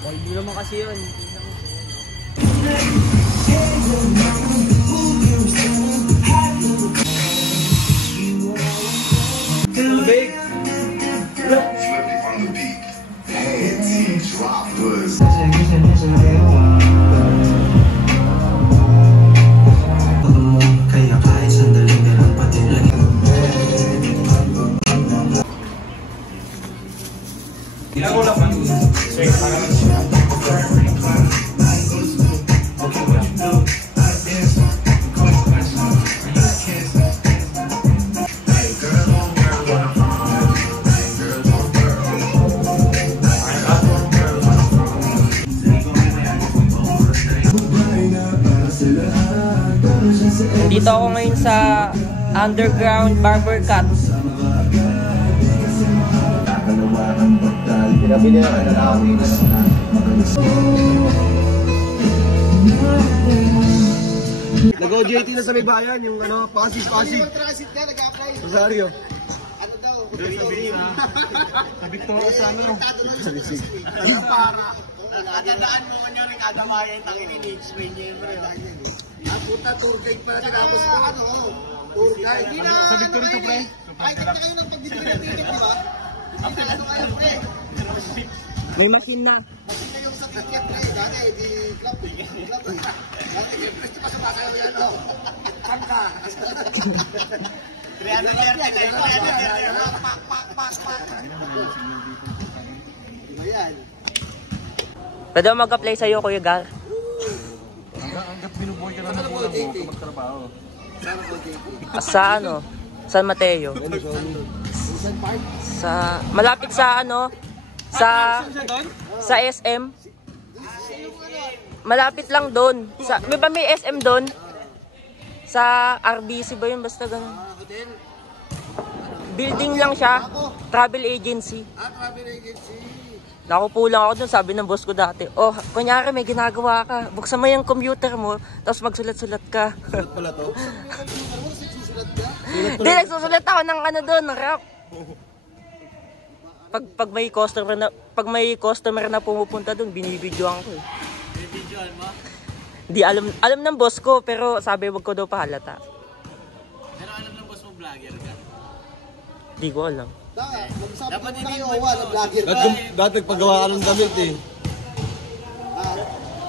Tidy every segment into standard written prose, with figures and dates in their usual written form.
Hindi naman kasi yun. Big. Dito ako ngayon sa Underground Barber Cut. Nag-OJT na sa may bayan, yung ano, Pasig. Transit ka, nag-apply. Rosario. Ano daw? Victoria sa ano? Natandaan mo nyo rin kadamaya yung tangin ni explain niya yun. Puta, tour guide pala tapos mo ano, tour guide. Sa Victoria to, pre? Ay, kita kayo ng pagdidikit ng ticket, di ba? Hindi na kayo, pre. May machine na. Hindi yung sa ticket, pre. Dati, di club. Dati, pre, di pa sumasayaw yan, no? Pangka. 300 pak. Diba yan? Pwede mo mag-apply sa'yo, Kuya Gar. Hanggat binubuhay ka na ng ulam mo, magtrabaho. Sa ano? San Mateo. Sa malapit sa ano? Sa SM. Malapit lang doon. May ba may SM doon? Sa RBC ba yun? Basta ganun. Building lang siya. Travel agency. Travel agency. Nakupo lang ako dun, sabi ng boss ko dati, oh, kunyari may ginagawa ka, buksan mo yung computer mo, tapos magsulat-sulat ka. Sulat pala to? Hindi, nagsusulat ako ng ano doon, ng rap. Pag may customer na pumupunta doon, binibidyoan ko eh. Binibidyoan mo? Hindi, alam ng boss ko, pero sabi wag ko daw pahalata. Pero alam ng boss mo vlogger ka? Hindi ko alam. Dapat hindi mo vlogger ka. Dati nagpagawa ka ng damit eh.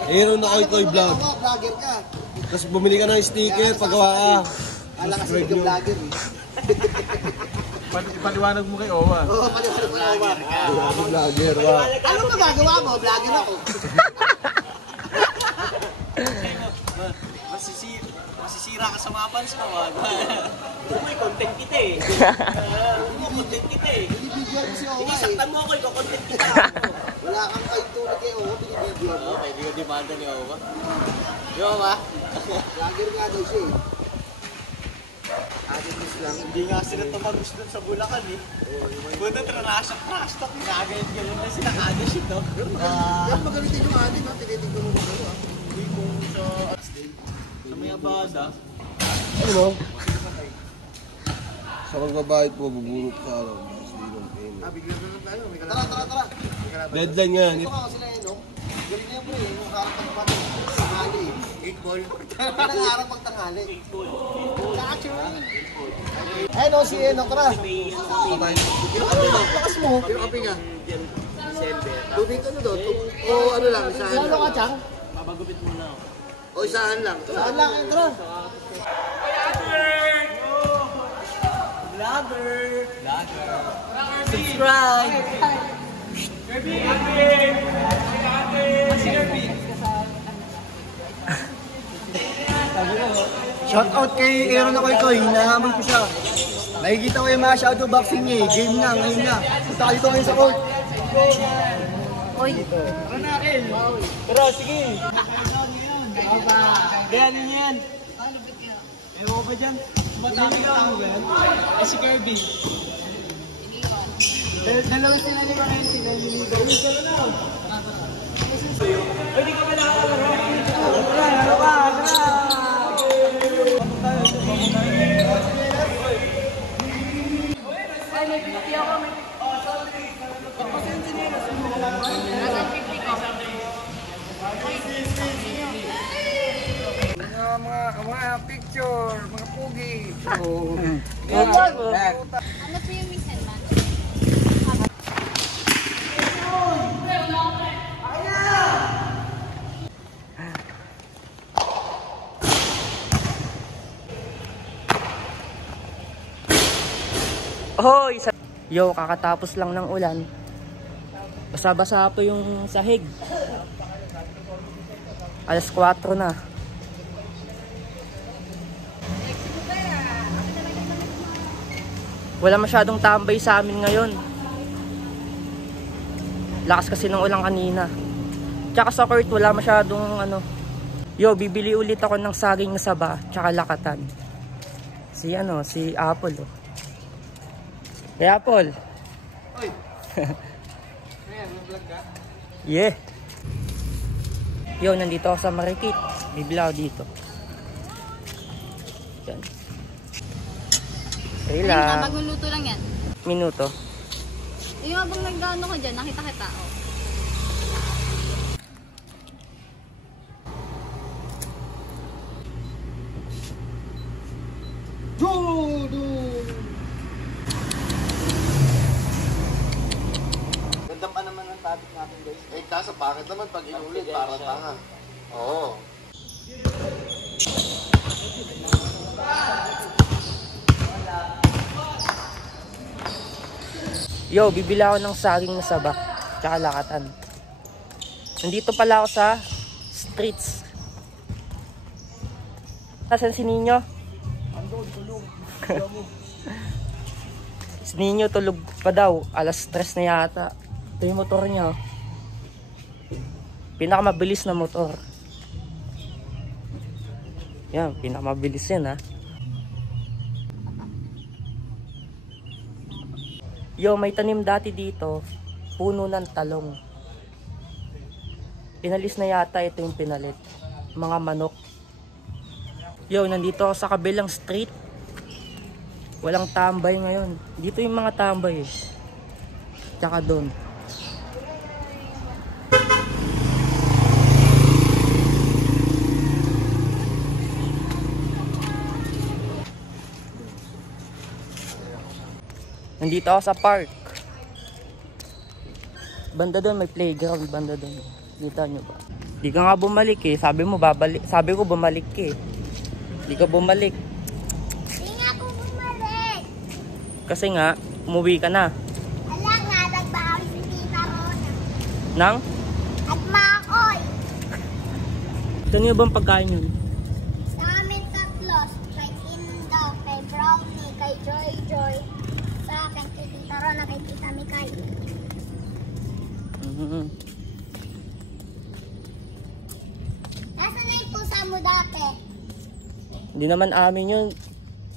Hero na Koy Vlog. Vlogger ka. Tapos bumili ka ng sticker, pagawa ka. Alam kasi hindi ka vlogger eh. Paliwanag mo kay Owa. Oo, paliwanag mo kay Owa. Vlogger, wow. Ano magagawa mo? Vlogger ako. Masisira ka sa mga fans mo. May content kita eh. Content kita eh. Binibidyoan mo si Owa eh. Inisaktan mo ako, iko-content kita. Wala kang kahit tulad kay Owa, binibidyoan mo. May di ko demanda ni Owa. Di ba? Vlogger nga daw siya eh. Hindi nga sila tumagos dun sa Bulacan eh. Buta trash talk. Nagagayat-gayat na sila kadis ito. Pero magalitin yung atin ha. Tinitignan mo gano'n ha. Hindi kung sa may abada. Ano mo? Sa magbabayad po, bubulot sa araw. Bigyan na lang tayo. Tara. Deadline nga. Ito nga sila yun, no? Galing na yan bro eh. Yung harap pagtanghali. 8 ball. Ang harap pagtanghali. 8 ball. Eh no, si Eno, tara. Lakas mo. Pero kape nga. Tubig ano doon? O ano lang, isahan lang. Ano ka, Chang? Babagupit muna ako. O isahan lang. Isahan lang, tara. Vlogger. Subscribe. Shoutout kay Aaron na Koy, hinahamon ko siya. Nakikita ko yung mga shadow boxing niya eh. Game na, ngayon na. Punta ka dito ngayon sa court. Oy. Pero sige. Galing yan. Ewan ko ba dyan? Matami ka ako ba yan? Si Kirby. Dalawa sila ni Marenti. Dalawa sila na. Pwede ka ba nakakalaro? Laro ka! Ay, may pinaki ako. May... Oh, sorry. Kapag yung sinila, nasa 50 ka. Ano po yung minsan ba? Hoy! Yo, kakatapos lang ng ulan. Basa-basa po yung sahig. Alas 4 na. Wala masyadong tambay sa amin ngayon. Lakas kasi ng ulan kanina. Tsaka sa court, wala masyadong ano. Yo, bibili ulit ako ng saging na saba, tsaka lakatan. Si Apple. Oh. Hey, Apple. Oy. Ayan, mag-vlog ka? Yeah. Yo, nandito ako sa Marikit. Bibili ako dito. Yan. Ayun Kailan? ka, magluluto lang yan. Minuto. Yung habang nagdano ko dyan, nakita kita. Oh. Ganda pa naman ang topic natin, guys. Eh, kaso bakit naman pag inulit, para tanga. Oo. Yo, bibili ako ng saging na saba, tsaka lakatan. Nandito pala ako sa streets. Nasaan si Nino? Si Nino tulog pa daw. Alas 3 na yata. Ito yung motor niya. Pinakamabilis na motor. Yan, pinakamabilis yan ha. Yo, may tanim dati dito. Puno ng talong. Pinalis na yata, ito yung pinalit. Mga manok. Yo, nandito ako sa kabilang street. Walang tambay ngayon. Dito yung mga tambay eh. Tsaka doon. Nandito ako sa park. Banda doon, may playground. Banda doon. Kita nyo ba? Di ka nga bumalik eh. Sabi mo babalik. Sabi ko bumalik eh. Di ka bumalik. Hindi nga ako bumalik. Kasi nga, umuwi ka na. Ala nga, nagbawi si Tita Rona. Nang? At Makoy. Saan nyo bang pagkain yun? Sa amin tatlo. Kay Indo, kay Brownie, kay Joy Joy. Sa akin, kay Tita Rona, kay Tita Mikay. Nasaan na yung pusa mo dati? Hindi naman amin yun.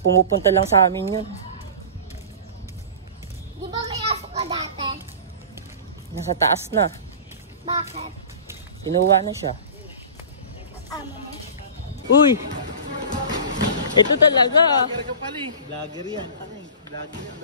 Pumupunta lang sa amin yun. Di ba may aso ka dati? Nasa taas na. Bakit? Kinuha na siya. Amo mo? Uy! Ito talaga. Vlogger yan. Vlogger yan.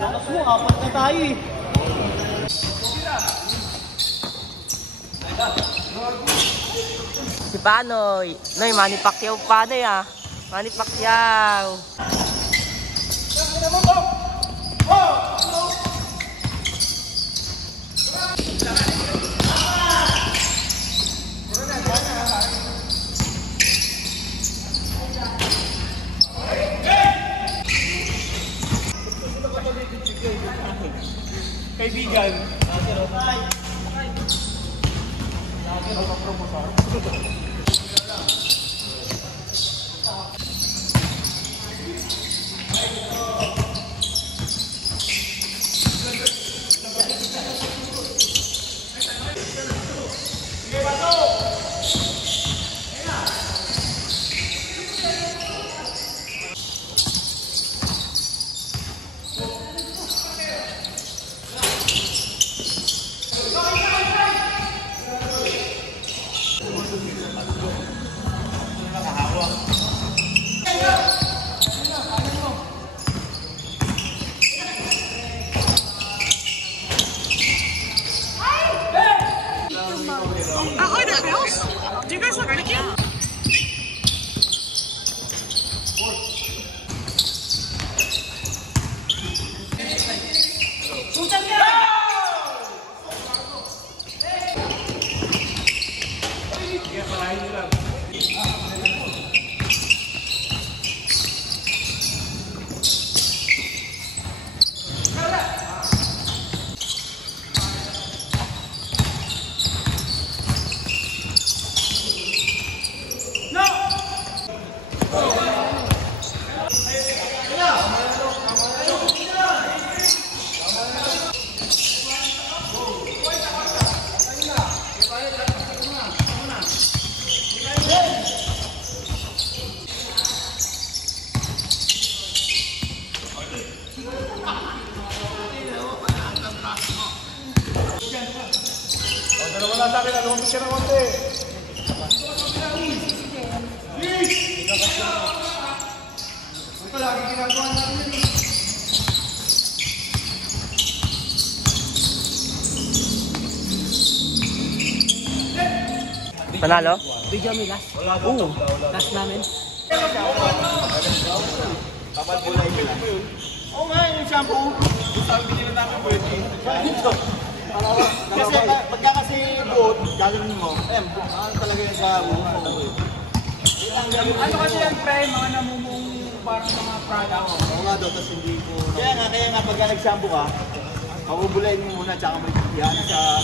Lakas mo, apat na tayo eh. Si Panoy. Noy, Manny Pacquiao Panoy ah. Manny Pacquiao. Kaibigan. Do you guys look really cute? Dalawa na sa akin, lumapit ka ng konti. Ito lagi ginagawa natin yun. Panalo? Video mi last. Last namin. Oo nga, yung shampoo. Yung sabi binili namin pwede. Kasi pagka kasi buot, gagawin mo. Ayan, ano talaga yan sa buot. Ano kasi yan, pre? Mga namumong parang mga product. Oo nga daw, tapos hindi ko... Kaya nga pagka nag-shampoo ka, pabubulayin mo muna, tsaka may yan sa...